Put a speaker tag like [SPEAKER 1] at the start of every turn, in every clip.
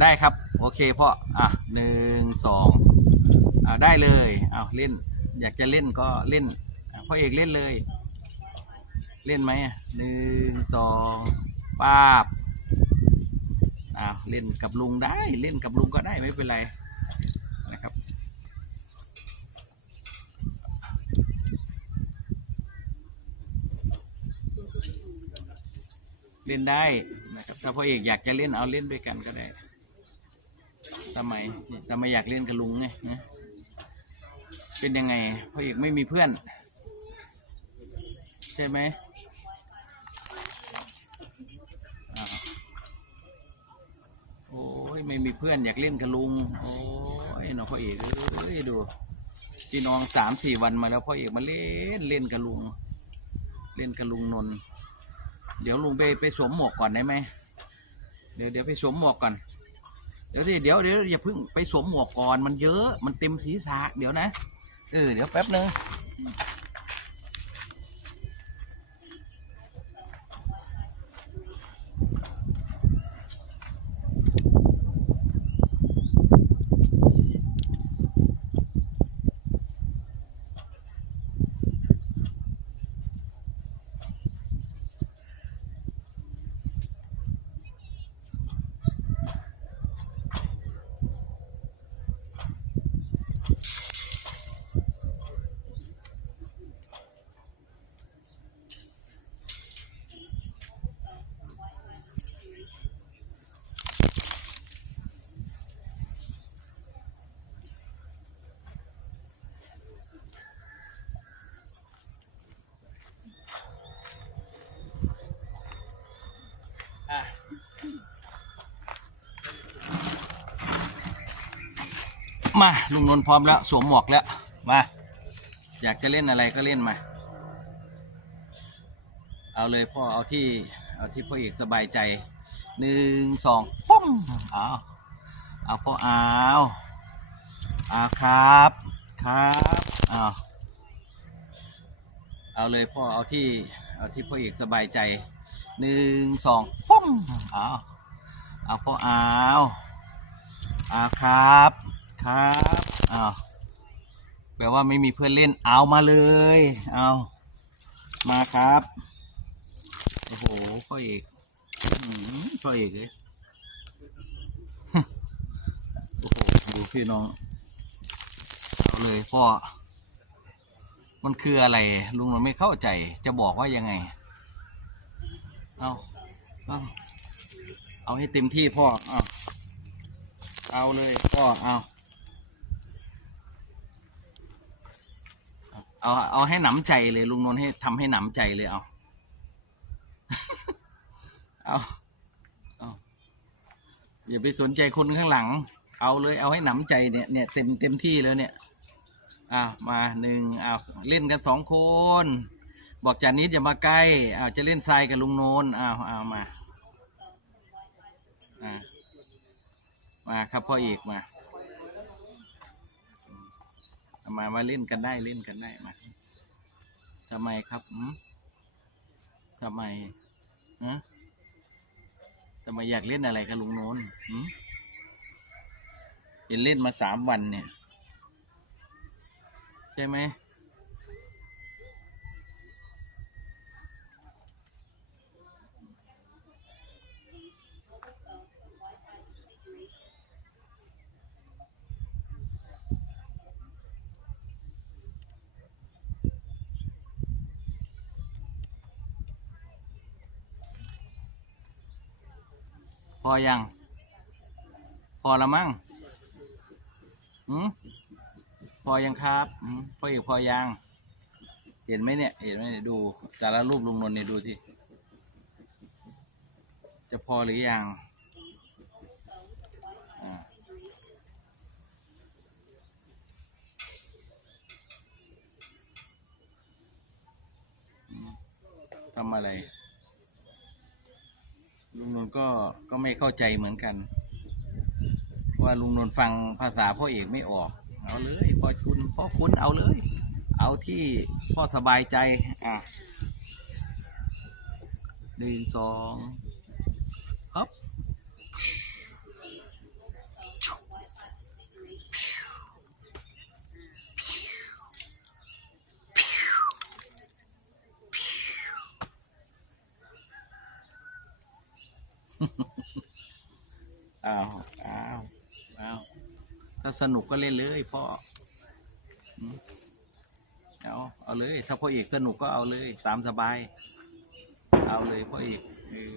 [SPEAKER 1] ได้ครับ โอเคพ่ออะหนึ่งสองอ่าได้เลยเอาเล่น อยากจะเล่นก็เล่นพ่อเอกเล่นเลย เล่นไหมหนึ่งสองป้าบอ้าวเล่นกับลุงได้เล่นกับลุงก็ได้ไม่เป็นไรนะครับ เล่นได้นะครับถ้าพ่อเอกอยากจะเล่นเอาเล่นด้วยกันก็ได้ ทำไมทำไมอยากเล่นกับลุงไงนะเป็นยังไงพ่อเอกไม่มีเพื่อน ใช่ไหมโอ้ยไม่มีเพื่อนอยากเล่นกับลุง โอ้ยน้องพ่อเอกเอ้ยดูพี่น้องสามสี่วันมาแล้วพ่อเอกมาเล่นเล่นกับลุง เล่นกับลุงนน เดี๋ยวลุงไปไปสวมหมวกก่อนได้ไหมเดี๋ยวเดี๋ยวไปสวมหมวกก่อน เดี๋ยวสิเดี๋ยวเดี๋ยวอย่าเพิ่งไปสวมหมวกก่อนมันเยอะมันเต็มศีรษะเดี๋ยวนะเออเดี๋ยวแป๊บนึง มาลุงนนท์พร้อมแล้ว สวมหมวกแล้ว มา อยากจะเล่นอะไรก็เล่นมา เอาเลยพ่อเอาที่ เอาที่พ่อเอกสบายใจหนึ่งสองปุ้มเอาเอาพ่อเอาเอาครับครับเอาเอาเลยพ่อเอาที่ เอาที่พ่อเอกสบายใจหนึ่งสองปุ้มเอาเอาพ่อเอาเอาครับ ครับเอาวแปลว่าไม่มีเพื่อนเล่นเอามาเลยเอามาครับโอ้โหพ่อเอกอื้อหือพ่อเอกเลยโอ้โหดูพี่น้องเอาเลยพ่อมันคืออะไรลุงเราไม่เข้าใจจะบอกว่ายังไง เอาเอาเอาให้เต็มที่พ่อเอาเอาเลยพ่อเอา เอาเอาให้หนำใจเลยลุงนนท์ให้ทำให้หนำใจเลยเอา เอาเอาอย่าไปสนใจคนข้างหลัง เอาเลยเอาให้หนำใจเนี่ยเนี่ยเต็มเต็มที่แล้วเนี่ยอ้าวมาหนึ่งอ้าวเล่นกันสองคน บอกจานิดอย่ามาใกล้อ้าวจะเล่นทรายกับลุงโนนอ้าวอ้าวมาอ่ามาครับพ่อเอกมาเอา มามาเล่นกันได้เล่นกันได้มาทำไมครับอืมทำไมฮะทำไมอยากเล่นอะไรกับลุงโน้นหืมเห็นเล่นมาสามวันเนี่ย ใช่ไหม อยัง พอละมั้งอืมพอยังครับอืมพออยู่พอยัง เห็นไหมเนี่ย เห็นไหมเนี่ยดูสาระรูปลุงนนท์เนี่ยดูที่ จะพอหรือยังอ่าทำอะไร ลุงนนท์ก็ก็ไม่เข้าใจเหมือนกัน ว่าลุงนนท์ฟังภาษาพ่อเอกไม่ออก เอาเลยพ่อคุณพ่อคุณเอาเลย เอาที่พ่อสบายใจอะหนึ่งสองฮับ อ้าวอ้าวอ้าวถ้าสนุกก็เล่นเลยพ่อเอาเอาเลย ถ้าพ่อเอกสนุกก็เอาเลย ตามสบาย เอาเลยพ่อเอกเออ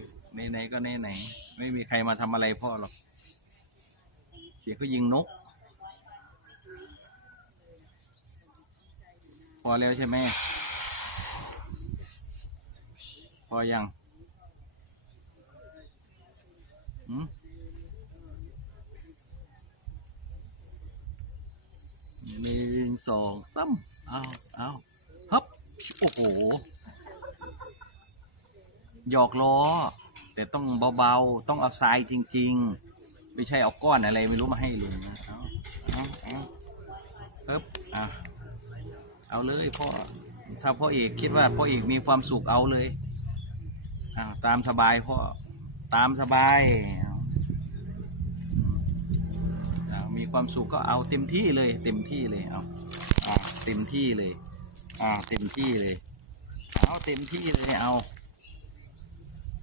[SPEAKER 1] ไหนๆก็ไหนๆไม่มีใครมาทำอะไรพ่อหรอกเดี๋ยวก็ยิงนก พอแล้วใช่ไหมพอยังหืมห นึ่งสองสามเอาเอาฮับโอ้โห หยอกล้อ แต่ต้องเบาๆ ต้องเอาทรายจริง ๆ ไม่ใช่เอาก้อนอะไรไม่รู้มาให้ลุงนะเอาเอาเอาปึ๊บอะเอาเลยพ่อ ถ้าพ่อเอกคิดว่าพ่อเอกมีความสุขเอาเลยอ้าตามสบายพ่อ ตามสบายเอาเอามี ความสุขก็เอาเต็มที่เลย เต็มที่เลยเอาอ่าเต็มที่เลย อ่า เต็มที่เลย เอาเต็มที่เลยเอา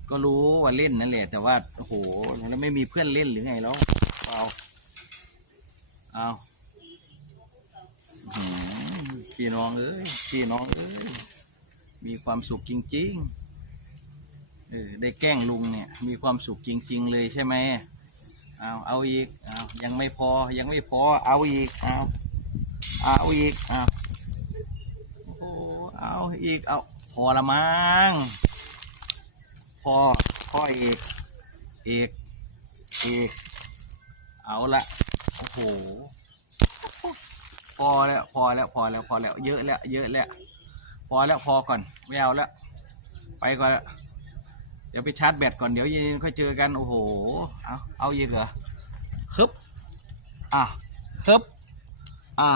[SPEAKER 1] ก็รู้ว่าเล่นนั่นแหละ แต่ว่าโอ้โหแล้วไม่มีเพื่อนเล่นหรือไงแล้วเอาเอาพี่น้องเอ้ยพี่น้องเอ้ยมีความสุขจริง ๆ เออได้แกล้งลุงเนี่ย มีความสุขจริง ๆ เลยใช่ไหม เอาเอาอีกเอายังไม่พอยังไม่พอเอาอีกเอาเอาอีกเอาโอ้โหเอาอีกเอาพอละมั้งพอพ่อเอกเอกเอกเอาละโอ้โหพอแล้วพอแล้วพอแล้วพอแล้วเยอะแล้วเยอะแล้วพอแล้วพอก่อนไม่เอาแล้วไปก่อนละ เดี๋ยวไปชาร์จแบตก่อนเดี๋ยวเย็นค่อยเจอกันโอ้โห เอาเอายีเหรอฮึบอะฮึบอะ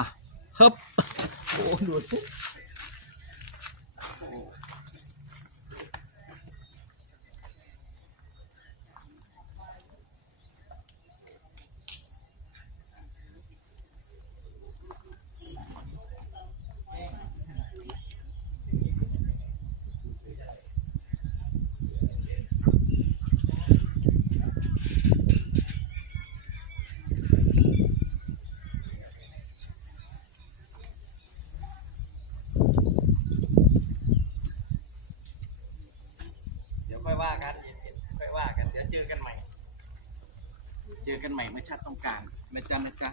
[SPEAKER 1] ฮึบโอ้ดูสิ เดี๋ยวค่อยว่ากันเย็นๆค่อยว่ากัน เจอกันใหม่เมื่อชัดต้องการนะจ๊ะนะจ๊ะ